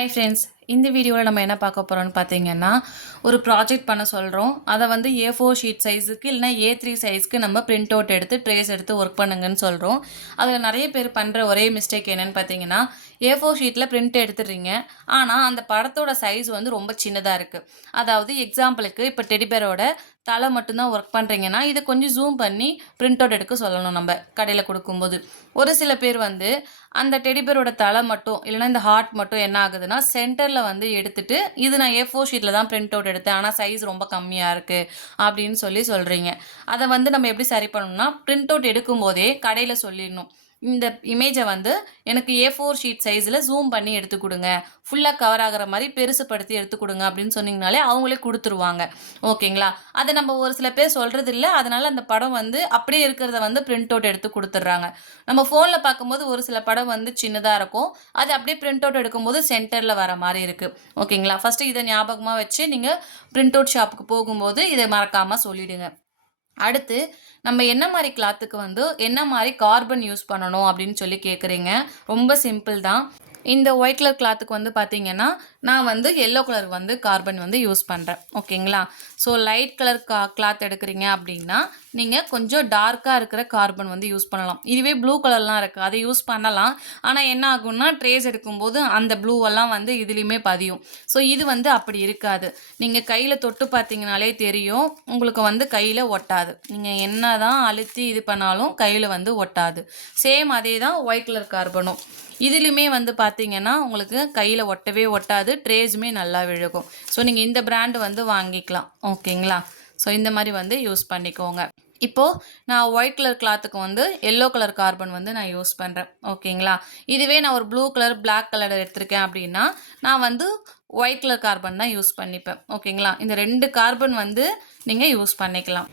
Hi friends, இந்த வீடியோவில் நம்ம என்ன பார்க்க போகிறோம்னு பார்த்தீங்கன்னா, ஒரு ப்ராஜெக்ட் பண்ண சொல்கிறோம். அதை வந்து A4 ஷீட் சைஸுக்கு இல்லைனா A3 சைஸ்க்கு நம்ம பிரிண்ட் அவுட் எடுத்து ட்ரேஸ் எடுத்து ஒர்க் பண்ணுங்கன்னு சொல்கிறோம். அதில் நிறைய பேர் பண்ணுற ஒரே மிஸ்டேக் என்னென்னு பார்த்தீங்கன்னா, A4 ஷீட்டில் பிரிண்ட் எடுத்துடுறீங்க. ஆனால் அந்த படத்தோட சைஸ் வந்து ரொம்ப சின்னதாக இருக்குது. அதாவது எக்ஸாம்பிளுக்கு இப்போ டெடிபேரோட தலை மட்டும்தான் ஒர்க் பண்ணுறீங்கன்னா, இதை கொஞ்சம் ஜூம் பண்ணி பிரிண்ட் அவுட் எடுக்க சொல்லணும் நம்ம கடையில் கொடுக்கும்போது. ஒரு சில பேர் வந்து அந்த டெடிபேரோட தலை மட்டும் இல்லைனா இந்த ஹார்ட் மட்டும் என்ன ஆகுதுன்னா சென்டரில் வந்து எடுத்துட்டு இது நான் A4 ஷீட்டில் தான் பிரிண்ட் அவுட் எடுத்தேன், ஆனால் சைஸ் ரொம்ப கம்மியாக இருக்குது அப்படின்னு சொல்கிறீங்க. அதை வந்து நம்ம எப்படி சரி பண்ணணும்னா, பிரிண்ட் அவுட் எடுக்கும் போதே கடையில் சொல்லிடணும், இந்த இமேஜை வந்து எனக்கு A4 ஷீட் சைஸில் ஜூம் பண்ணி எடுத்து கொடுங்க, ஃபுல்லாக கவர் ஆகிற மாதிரி பெருசுப்படுத்தி எடுத்து கொடுங்க அப்படின்னு சொன்னீங்கனாலே அவங்களே கொடுத்துருவாங்க. ஓகேங்களா? அதை நம்ம ஒரு சில பேர் சொல்கிறது இல்லை, அதனால் அந்த படம் வந்து அப்படியே இருக்கிறத வந்து பிரிண்ட் அவுட் எடுத்து கொடுத்துட்றாங்க. நம்ம ஃபோனில் பார்க்கும்போது ஒரு சில படம் வந்து சின்னதாக இருக்கும், அது அப்படியே பிரிண்ட் அவுட் எடுக்கும்போது சென்டரில் வர மாதிரி இருக்குது. ஓகேங்களா? ஃபஸ்ட்டு இதை ஞாபகமாக வச்சு நீங்கள் பிரிண்ட் அவுட் ஷாப்புக்கு போகும்போது இதை மறக்காமல் சொல்லிவிடுங்க. அடுத்து நம்ம என்ன மாதிரி கிளாத்துக்கு வந்து என்ன மாதிரி கார்பன் யூஸ் பண்ணணும் அப்படின்னு சொல்லி கேட்குறீங்க. ரொம்ப சிம்பிள் தான். இந்த ஒயிட் கலர் கிளாத்துக்கு வந்து பார்த்தீங்கன்னா, நான் வந்து எல்லோ கலர் வந்து கார்பன் வந்து யூஸ் பண்ணுறேன். ஓகேங்களா? ஸோ லைட் கலர் கிளாத் எடுக்கிறீங்க அப்படின்னா நீங்கள் கொஞ்சம் டார்க்காக இருக்கிற கார்பன் வந்து யூஸ் பண்ணலாம். இதுவே ப்ளூ கலர்லாம் இருக்குது, அதை யூஸ் பண்ணலாம். ஆனால் என்ன ஆகும்னா ட்ரேஸ் எடுக்கும்போது அந்த ப்ளூவெல்லாம் வந்து இதுலேயுமே பதியும். ஸோ இது வந்து அப்படி இருக்காது. நீங்கள் கையில் தொட்டு பார்த்தீங்கனாலே தெரியும், உங்களுக்கு வந்து கையில் ஒட்டாது. நீங்கள் என்ன தான் அழுத்தி இது பண்ணாலும் கையில் வந்து ஒட்டாது. சேம் அதே தான் ஒயிட் கலர் கார்பனும். இதுலேயுமே வந்து பார்த்தீங்கன்னா உங்களுக்கு கையில் ஒட்டவே ஒட்டாது, ட்ரேஸுமே நல்லா விழுகும். ஸோ நீங்கள் இந்த பிராண்டு வந்து வாங்கிக்கலாம். ஓகேங்களா? ஸோ இந்த மாதிரி வந்து யூஸ் பண்ணிக்கோங்க. இப்போது நான் ஒயிட் கலர் கிளாத்துக்கு வந்து எல்லோ கலர் கார்பன் வந்து நான் யூஸ் பண்ணுறேன். ஓகேங்களா? இதுவே நான் ஒரு ப்ளூ கலர் பிளாக் கலர் எடுத்திருக்கேன் அப்படின்னா நான் வந்து ஒயிட் கலர் கார்பன் தான் யூஸ் பண்ணிப்பேன். ஓகேங்களா? இந்த 2 கார்பன் வந்து நீங்கள் யூஸ் பண்ணிக்கலாம்.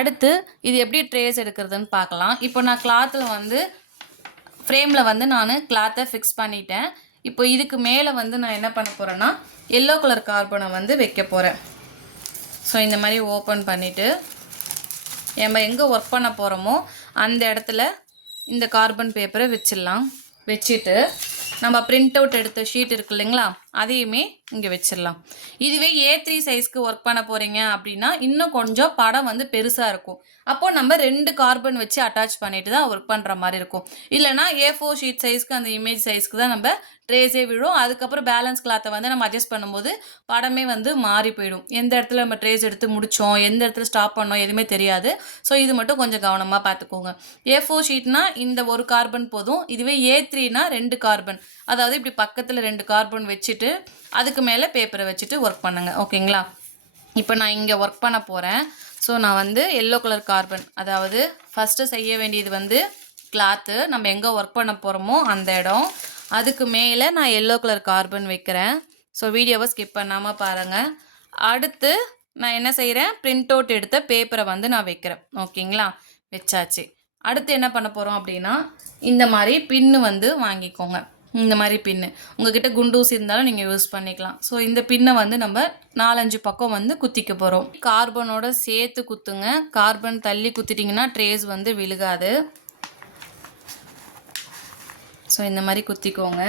அடுத்து இது எப்படி ட்ரேஸ் எடுக்கிறதுன்னு பார்க்கலாம். இப்போ நான் கிளாத்தில் வந்து ஃப்ரேமில் வந்து நான் கிளாத்தை ஃபிக்ஸ் பண்ணிட்டேன். இப்போ இதுக்கு மேலே வந்து நான் என்ன பண்ண போகிறேன்னா எல்லோ கலர் கார்பனை வந்து வைக்க போகிறேன். ஸோ இந்த மாதிரி ஓப்பன் பண்ணிவிட்டு நம்ம எங்கே ஒர்க் பண்ண போகிறோமோ அந்த இடத்துல இந்த கார்பன் பேப்பரை வச்சிடலாம். வச்சுட்டு நம்ம பிரிண்ட் அவுட் எடுத்த ஷீட் இருக்கு இல்லைங்களா, அதையுமே இங்கே வச்சிடலாம். இதுவே A3 சைஸ்க்கு ஒர்க் பண்ண போகிறீங்க அப்படின்னா இன்னும் கொஞ்சம் படம் வந்து பெருசாக இருக்கும். அப்போது நம்ம 2 கார்பன் வச்சு அட்டாச் பண்ணிட்டு தான் ஒர்க் பண்ணுற மாதிரி இருக்கும். இல்லைனா A4 ஷீட் சைஸ்க்கு அந்த இமேஜ் சைஸ்க்கு தான் நம்ம ட்ரேஸே விழும். அதுக்கப்புறம் பேலன்ஸ் கிளாத்தை வந்து நம்ம அட்ஜஸ்ட் பண்ணும்போது படமே வந்து மாறி போயிடும். எந்த இடத்துல நம்ம ட்ரேஸ் எடுத்து முடித்தோம், எந்த இடத்துல ஸ்டாப் பண்ணோம் எதுவுமே தெரியாது. ஸோ இது மட்டும் கொஞ்சம் கவனமாக பார்த்துக்கோங்க. A4 ஷீட்னா இந்த ஒரு கார்பன் போதும். இதுவே A3னா 2 கார்பன், அதாவது இப்படி பக்கத்தில் 2 கார்பன் வச்சுட்டு அதுக்கு மேலே பேப்பரை வச்சுட்டு ஒர்க் பண்ணுங்க. ஓகேங்களா? இப்போ நான் இங்கே ஒர்க் பண்ண போகிறேன். ஸோ நான் வந்து எல்லோ கலர் கார்பன், அதாவது ஃபஸ்ட்டு செய்ய வேண்டியது வந்து கிளாத்து நம்ம எங்கே ஒர்க் பண்ண போகிறோமோ அந்த இடம், அதுக்கு மேலே நான் எல்லோ கலர் கார்பன் வைக்கிறேன். ஸோ வீடியோவை ஸ்கிப் பண்ணாமல் பாருங்கள். அடுத்து நான் என்ன செய்கிறேன், பிரிண்ட் அவுட் எடுத்த பேப்பரை வந்து நான் வைக்கிறேன். ஓகேங்களா? வச்சாச்சு. அடுத்து என்ன பண்ண போகிறோம் அப்படின்னா இந்த மாதிரி பின்னு வந்து வாங்கிக்கோங்க. இந்த மாதிரி பின்னு உங்ககிட்ட குண்டூசி இருந்தாலும் நீங்கள் யூஸ் பண்ணிக்கலாம். ஸோ இந்த பின்னை வந்து நம்ம 4-5 பக்கம் வந்து குத்திக்க போகிறோம். கார்பனோட சேர்த்து குத்துங்க. கார்பன் தள்ளி குத்திட்டிங்கன்னா ட்ரேஸ் வந்து விழுகாது. ஸோ இந்த மாதிரி குத்திக்கோங்க.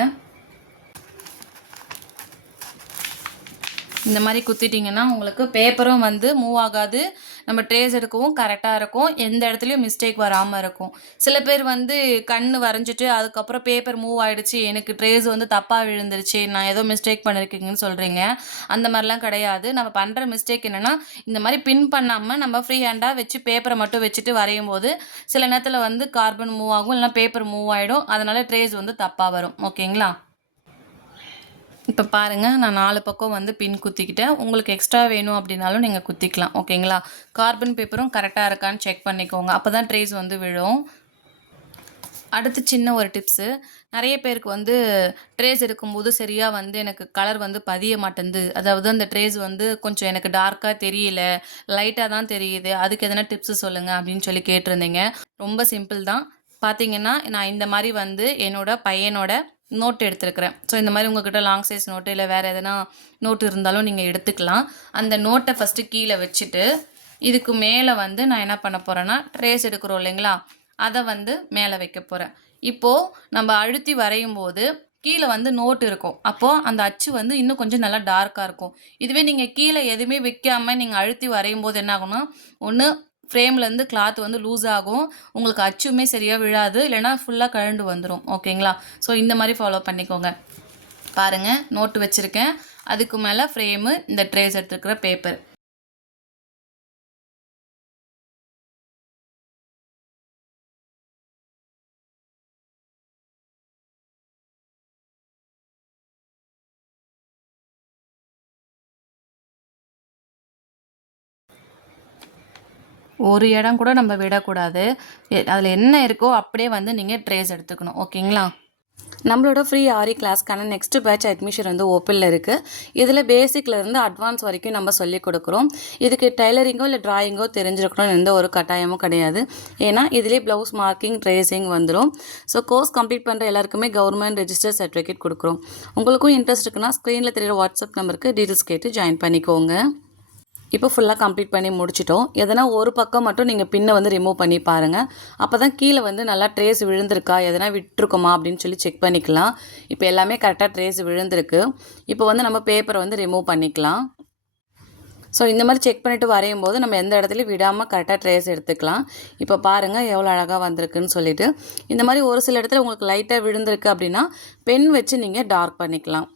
இந்த மாதிரி குத்திட்டிங்கன்னா உங்களுக்கு பேப்பரும் வந்து மூவ் ஆகாது, நம்ம ட்ரேஸ் எடுக்கவும் கரெக்டாக இருக்கும், எந்த இடத்துலையும் மிஸ்டேக் வராமல் இருக்கும். சில பேர் வந்து கண் வரைஞ்சிட்டு அதுக்கப்புறம் பேப்பர் மூவ் ஆகிடுச்சு, எனக்கு ட்ரேஸ் வந்து தப்பாக விழுந்துருச்சு, நான் ஏதோ மிஸ்டேக் பண்ணியிருக்கீங்கன்னு சொல்கிறீங்க. அந்த மாதிரிலாம் கிடையாது. நம்ம பண்ணுற மிஸ்டேக் என்னென்னா இந்த மாதிரி பின் பண்ணாமல் நம்ம ஃப்ரீ ஹேண்டாக வச்சு பேப்பரை மட்டும் வச்சுட்டு வரையும் போது சில நேரத்தில் வந்து கார்பன் மூவ் ஆகும், இல்லைனா பேப்பர் மூவ் ஆகிடும், அதனால் ட்ரேஸ் வந்து தப்பாக வரும். ஓகேங்களா? இப்போ பாருங்கள், நான் 4 பக்கம் வந்து பின் குத்திக்கிட்டேன். உங்களுக்கு எக்ஸ்ட்ரா வேணும் அப்படின்னாலும் நீங்கள் குத்திக்கலாம். ஓகேங்களா? கார்பன் பேப்பரும் கரெக்டாக இருக்கான்னு செக் பண்ணிக்கோங்க, அப்போ தான் ட்ரேஸ் வந்து விழும். அடுத்து சின்ன ஒரு டிப்ஸு, நிறைய பேருக்கு வந்து ட்ரேஸ் எடுக்கும்போது சரியாக வந்து எனக்கு கலர் வந்து பதிய மாட்டேங்குது, அதாவது அந்த ட்ரேஸ் வந்து கொஞ்சம் எனக்கு டார்க்காக தெரியல, லைட்டாக தான் தெரியுது, அதுக்கு எதனா டிப்ஸு சொல்லுங்கள் அப்படின்னு சொல்லி கேட்டிருந்தீங்க. ரொம்ப சிம்பிள் தான். பார்த்தீங்கன்னா நான் இந்த மாதிரி வந்து என்னோட பையனோட நோட் எடுத்துருக்கிறேன். ஸோ இந்த மாதிரி உங்கள்கிட்ட லாங் சைஸ் நோட்டு இல்லை வேறு எதனா நோட்டு இருந்தாலும் நீங்கள் எடுத்துக்கலாம். அந்த நோட்டை ஃபஸ்ட்டு கீழே வச்சுட்டு இதுக்கு மேலே வந்து நான் என்ன பண்ண போகிறேன்னா ட்ரேஸ் எடுக்கிறோம் இல்லைங்களா, அதை வந்து மேலே வைக்க போகிறேன். இப்போது நம்ம அழுத்தி வரையும் போது கீழே வந்து நோட் இருக்கும். அப்போது அந்த அச்சு வந்து இன்னும் கொஞ்சம் நல்லா டார்க்காக இருக்கும். இதுவே நீங்கள் கீழே எதுவுமே வைக்காமல் நீங்கள் அழுத்தி வரையும் போது என்ன ஆகும்னா, ஒன்று ஃப்ரேம்லேருந்து கிளாத் வந்து லூஸ் ஆகும், உங்களுக்கு அச்சுமே சரியாக விழாது, இல்லைனா ஃபுல்லாக கழண்டு வந்துடும். ஓகேங்களா? ஸோ இந்த மாதிரி ஃபாலோ பண்ணிக்கோங்க. பாருங்கள், நோட்டு வச்சுருக்கேன், அதுக்கு மேலே ஃப்ரேமு, இந்த ட்ரேஸ் எடுத்துருக்கிற பேப்பர். ஒரு இடம் கூட நம்ம விடக்கூடாது. அதில் என்ன இருக்கோ அப்படியே வந்து நீங்கள் ட்ரேஸ் எடுத்துக்கணும். ஓகேங்களா? நம்மளோட ஃப்ரீ ஆரி கிளாஸ்க்கான நெக்ஸ்ட் பேட்ச் அட்மிஷன் வந்து ஓப்பனில் இருக்குது. இதில் பேசிக்லேருந்து அட்வான்ஸ் வரைக்கும் நம்ம சொல்லிக் கொடுக்குறோம். இதுக்கு டெய்லரிங்கோ இல்லை ட்ராயிங்கோ தெரிஞ்சிருக்கணும்னு எந்த ஒரு கட்டாயமும் கிடையாது. ஏன்னா இதிலே ப்ளவுஸ் மார்க்கிங், ட்ரேசிங் வந்துடும். ஸோ கோர்ஸ் கம்ப்ளீட் பண்ணுற எல்லாருக்குமே கவர்மெண்ட் ரெஜிஸ்டர் சர்டிஃபிகேட் கொடுக்குறோம். உங்களுக்கும் இன்ட்ரெஸ்ட் இருக்குன்னா ஸ்க்ரீனில் தெரியுற வாட்ஸ்அப் நம்பருக்கு டீட்டெயில்ஸ் கேட்டு ஜாயின் பண்ணிக்கோங்க. இப்போ ஃபுல்லாக கம்ப்ளீட் பண்ணி முடிச்சிட்டோம். எதனா ஒரு பக்கம் மட்டும் நீங்கள் பின்னை வந்து ரிமூவ் பண்ணி பாருங்கள். அப்போ தான் கீழே வந்து நல்லா ட்ரேஸ் விழுந்திருக்கா, எதனா விட்டுருக்குமா அப்படின்னு சொல்லி செக் பண்ணிக்கலாம். இப்போ எல்லாமே கரெக்டாக ட்ரேஸ் விழுந்திருக்கு. இப்போ வந்து நம்ம பேப்பரை வந்து ரிமூவ் பண்ணிக்கலாம். ஸோ இந்த மாதிரி செக் பண்ணிவிட்டு வரையும் போது நம்ம எந்த இடத்துலையும் விடாமல் கரெக்டாக ட்ரேஸ் எடுத்துக்கலாம். இப்போ பாருங்கள் எவ்வளோ அழகாக வந்திருக்குன்னு சொல்லிட்டு. இந்த மாதிரி ஒரு சில இடத்துல உங்களுக்கு லைட்டாக விழுந்திருக்கு அப்படின்னா பென் வச்சு நீங்கள் டார்க் பண்ணிக்கலாம்.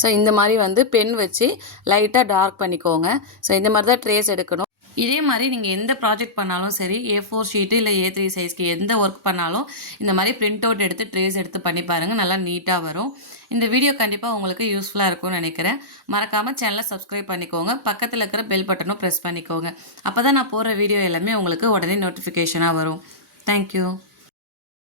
ஸோ இந்த மாதிரி வந்து பென் வச்சு லைட்டாக டார்க் பண்ணிக்கோங்க. ஸோ இந்த மாதிரி தான் ட்ரேஸ் எடுக்கணும். இதே மாதிரி நீங்கள் எந்த ப்ராஜெக்ட் பண்ணாலும் சரி, A4 ஷீட்டு இல்லை A3 சைஸ்க்கு எந்த ஒர்க் பண்ணாலும் இந்த மாதிரி பிரிண்ட் அவுட் எடுத்து ட்ரேஸ் எடுத்து பண்ணி பாருங்கள், நல்லா நீட்டாக வரும். இந்த வீடியோ கண்டிப்பாக உங்களுக்கு யூஸ்ஃபுல்லாக இருக்கும்னு நினைக்கிறேன். மறக்காமல் சேனலை சப்ஸ்கிரைப் பண்ணிக்கோங்க, பக்கத்தில் இருக்கிற பெல் பட்டனும் ப்ரெஸ் பண்ணிக்கோங்க. அப்போ தான் நான் போடுற வீடியோ எல்லாமே உங்களுக்கு உடனே நோட்டிஃபிகேஷனாக வரும். தேங்க்யூ.